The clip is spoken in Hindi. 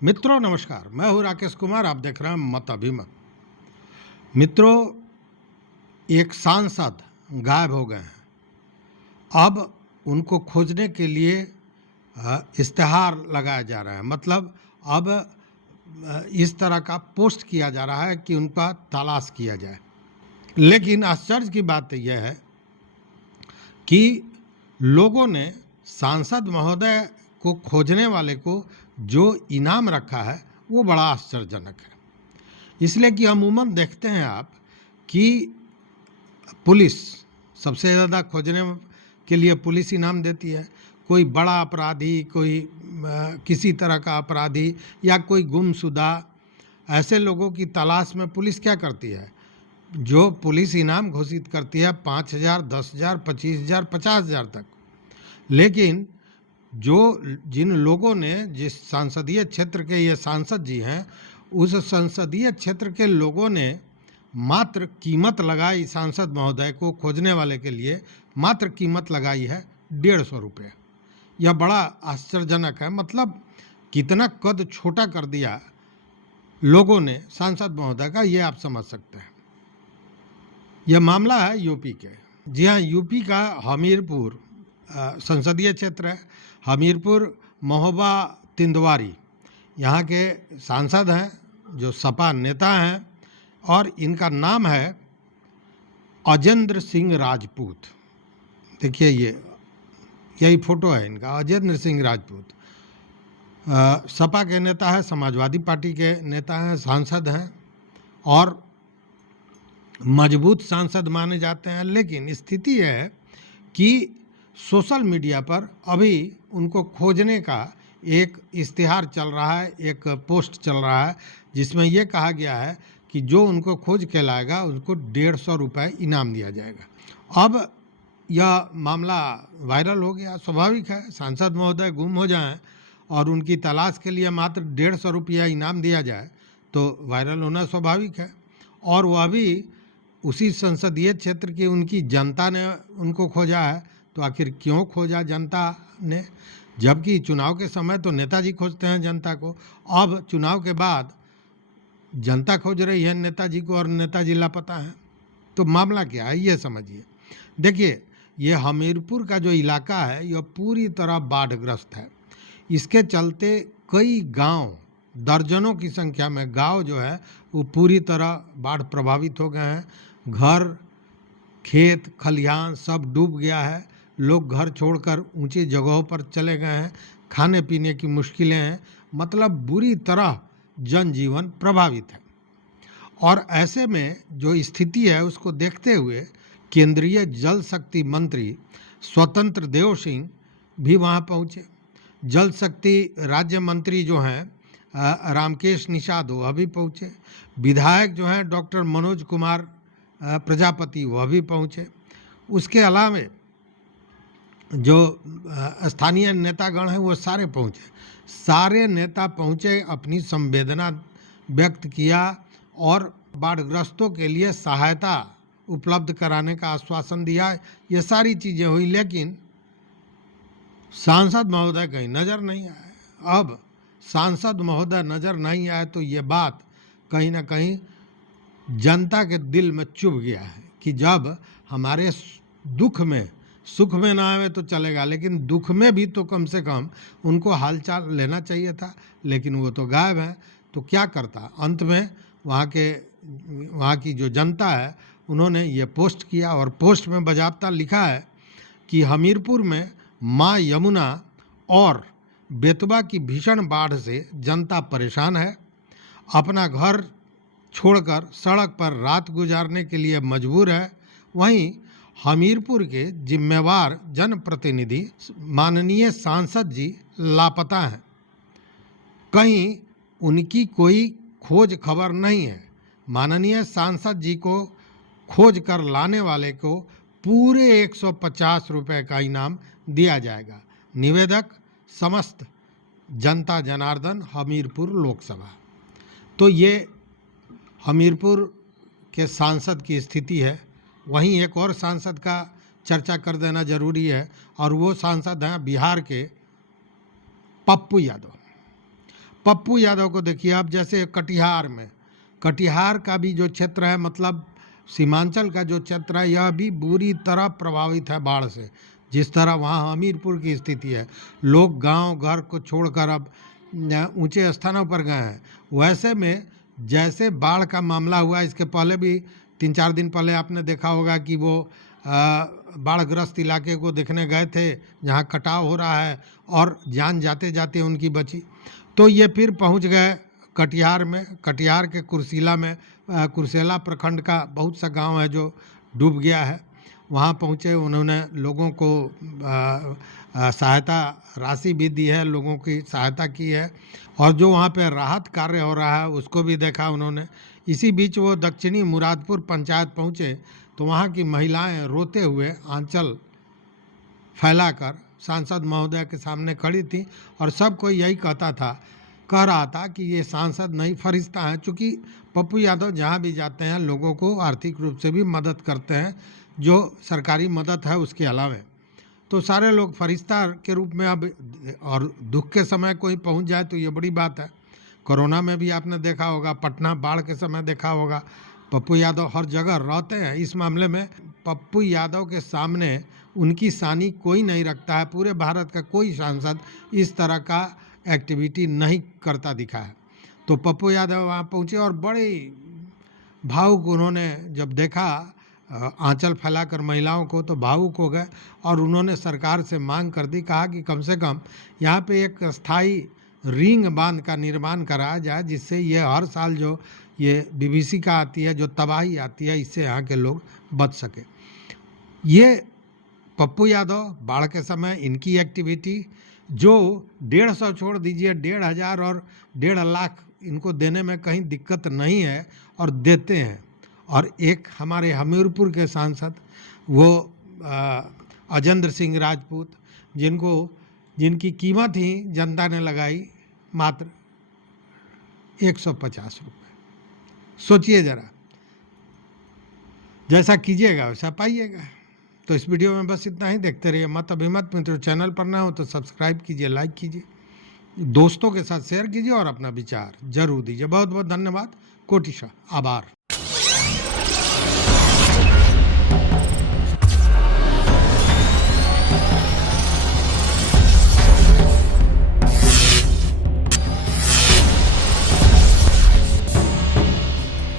मित्रों नमस्कार, मैं हूं राकेश कुमार। आप देख रहे हैं मत अभिमत। मित्रों, एक सांसद गायब हो गए हैं। अब उनको खोजने के लिए इश्तेहार लगाया जा रहा है। मतलब अब इस तरह का पोस्ट किया जा रहा है कि उनका तलाश किया जाए। लेकिन आश्चर्य की बात यह है कि लोगों ने सांसद महोदय को खोजने वाले को जो इनाम रखा है वो बड़ा आश्चर्यजनक है। इसलिए कि अमूमन देखते हैं आप कि पुलिस सबसे ज़्यादा खोजने के लिए पुलिस इनाम देती है। कोई बड़ा अपराधी, कोई किसी तरह का अपराधी या कोई गुमशुदा, ऐसे लोगों की तलाश में पुलिस क्या करती है? जो पुलिस इनाम घोषित करती है 5,000, 10,000, 25,000, 50,000 तक। लेकिन जिन लोगों ने, जिस संसदीय क्षेत्र के ये सांसद जी हैं, उस संसदीय क्षेत्र के लोगों ने मात्र कीमत लगाई सांसद महोदय को खोजने वाले के लिए, मात्र कीमत लगाई है 150 रुपये। यह बड़ा आश्चर्यजनक है। मतलब कितना कद छोटा कर दिया लोगों ने सांसद महोदय का, ये आप समझ सकते हैं। यह मामला है यूपी के। जी हाँ, यूपी का हमीरपुर संसदीय क्षेत्र है। हमीरपुर महोबा तिंदवारी यहाँ के सांसद हैं, जो सपा नेता हैं, और इनका नाम है अजेंद्र सिंह राजपूत। देखिए, यही फोटो है इनका, अजेंद्र सिंह राजपूत। सपा के नेता है, समाजवादी पार्टी के नेता हैं, सांसद हैं और मजबूत सांसद माने जाते हैं। लेकिन स्थिति यह है कि सोशल मीडिया पर अभी उनको खोजने का एक इश्तिहार चल रहा है, एक पोस्ट चल रहा है, जिसमें यह कहा गया है कि जो उनको खोज के लाएगा उसको 150 रुपये इनाम दिया जाएगा। अब यह मामला वायरल हो गया। स्वाभाविक है, सांसद महोदय गुम हो जाएं और उनकी तलाश के लिए मात्र 150 रुपया इनाम दिया जाए तो वायरल होना स्वाभाविक है। और वह भी उसी संसदीय क्षेत्र की उनकी जनता ने उनको खोजा है। तो आखिर क्यों खोजा जनता ने? जबकि चुनाव के समय तो नेताजी खोजते हैं जनता को, अब चुनाव के बाद जनता खोज रही है नेताजी को और नेताजी लापता हैं। तो मामला क्या है, ये समझिए। देखिए, ये हमीरपुर का जो इलाका है यह पूरी तरह बाढ़ग्रस्त है। इसके चलते कई गांव, दर्जनों की संख्या में गांव जो है वो पूरी तरह बाढ़ प्रभावित हो गए हैं। घर, खेत, खलिहान सब डूब गया है। लोग घर छोड़कर ऊंची जगहों पर चले गए हैं। खाने पीने की मुश्किलें हैं। मतलब बुरी तरह जनजीवन प्रभावित है। और ऐसे में जो स्थिति है उसको देखते हुए केंद्रीय जल शक्ति मंत्री स्वतंत्र देव सिंह भी वहां पहुंचे। जल शक्ति राज्य मंत्री जो हैं रामकेश निषाद, वह भी पहुंचे। विधायक जो हैं डॉक्टर मनोज कुमार प्रजापति, वह भी पहुंचे। उसके अलावा जो स्थानीय नेतागण हैं वो सारे पहुंचे। सारे नेता पहुंचे, अपनी संवेदना व्यक्त किया और बाढ़ग्रस्तों के लिए सहायता उपलब्ध कराने का आश्वासन दिया। ये सारी चीज़ें हुई, लेकिन सांसद महोदय कहीं नज़र नहीं आए। अब सांसद महोदय नज़र नहीं आए तो ये बात कहीं ना कहीं जनता के दिल में चुभ गया है कि जब हमारे दुख में, सुख में ना आवे तो चलेगा, लेकिन दुख में भी तो कम से कम उनको हालचाल लेना चाहिए था। लेकिन वो तो गायब हैं। तो क्या करता? अंत में वहाँ की जो जनता है उन्होंने ये पोस्ट किया और पोस्ट में बाकायदा लिखा है कि हमीरपुर में माँ यमुना और बेतवा की भीषण बाढ़ से जनता परेशान है। अपना घर छोड़कर सड़क पर रात गुजारने के लिए मजबूर है। वहीं हमीरपुर के जिम्मेवार जनप्रतिनिधि माननीय सांसद जी लापता हैं। कहीं उनकी कोई खोज खबर नहीं है। माननीय सांसद जी को खोज कर लाने वाले को पूरे 150 रुपये का इनाम दिया जाएगा। निवेदक समस्त जनता जनार्दन, हमीरपुर लोकसभा। तो ये हमीरपुर के सांसद की स्थिति है। वहीं एक और सांसद का चर्चा कर देना जरूरी है, और वो सांसद हैं बिहार के पप्पू यादव। पप्पू यादव को देखिए, अब जैसे कटिहार में, कटिहार का भी जो क्षेत्र है, मतलब सीमांचल का जो क्षेत्र है, यह भी बुरी तरह प्रभावित है बाढ़ से। जिस तरह वहाँ हमीरपुर की स्थिति है, लोग गांव घर को छोड़कर अब ऊंचे स्थानों पर गए हैं। वैसे में जैसे बाढ़ का मामला हुआ, इसके पहले भी 3-4 दिन पहले आपने देखा होगा कि वो बाढ़ग्रस्त इलाके को देखने गए थे जहाँ कटाव हो रहा है और जान जाते जाते उनकी बची। तो ये फिर पहुँच गए कटिहार में। कटिहार के कुर्सेला में, कुर्सेला प्रखंड का बहुत सा गांव है जो डूब गया है। वहाँ पहुँचे, उन्होंने लोगों को सहायता राशि भी दी है, लोगों की सहायता की है, और जो वहाँ पे राहत कार्य हो रहा है उसको भी देखा उन्होंने। इसी बीच वो दक्षिणी मुरादपुर पंचायत पहुँचे तो वहाँ की महिलाएं रोते हुए आंचल फैलाकर सांसद महोदय के सामने खड़ी थी और सब कोई यही कह रहा था कि ये सांसद नहीं फरिश्ता हैं। चूँकि पप्पू यादव जहाँ भी जाते हैं लोगों को आर्थिक रूप से भी मदद करते हैं, जो सरकारी मदद है उसके अलावा। तो सारे लोग फरिश्ता के रूप में अब, और दुख के समय कोई पहुंच जाए तो ये बड़ी बात है। कोरोना में भी आपने देखा होगा, पटना बाढ़ के समय देखा होगा, पप्पू यादव हर जगह रहते हैं। इस मामले में पप्पू यादव के सामने उनकी सानी कोई नहीं रखता है। पूरे भारत का कोई सांसद इस तरह का एक्टिविटी नहीं करता दिखा है। तो पप्पू यादव वहाँ पहुँचे और बड़े भावुक, उन्होंने जब देखा आंचल फैलाकर महिलाओं को तो भावुक हो गए और उन्होंने सरकार से मांग कर दी, कहा कि कम से कम यहाँ पे एक स्थायी रिंग बांध का निर्माण कराया जाए, जिससे ये हर साल जो ये विभीषिका आती है, जो तबाही आती है, इससे यहाँ के लोग बच सके। ये पप्पू यादव बाढ़ के समय इनकी एक्टिविटी, जो 150 छोड़ दीजिए, 1500 और 1.5 लाख इनको देने में कहीं दिक्कत नहीं है और देते हैं। और एक हमारे हमीरपुर के सांसद वो अजेंद्र सिंह राजपूत, जिनकी कीमत ही जनता ने लगाई मात्र 150 रुपये। सोचिए ज़रा, जैसा कीजिएगा वैसा पाइएगा। तो इस वीडियो में बस इतना ही। देखते रहिए मत अभिमत। मित्रों, चैनल पर ना हो तो सब्सक्राइब कीजिए, लाइक कीजिए, दोस्तों के साथ शेयर कीजिए और अपना विचार जरूर दीजिए। बहुत बहुत धन्यवाद, कोटिशा आभार।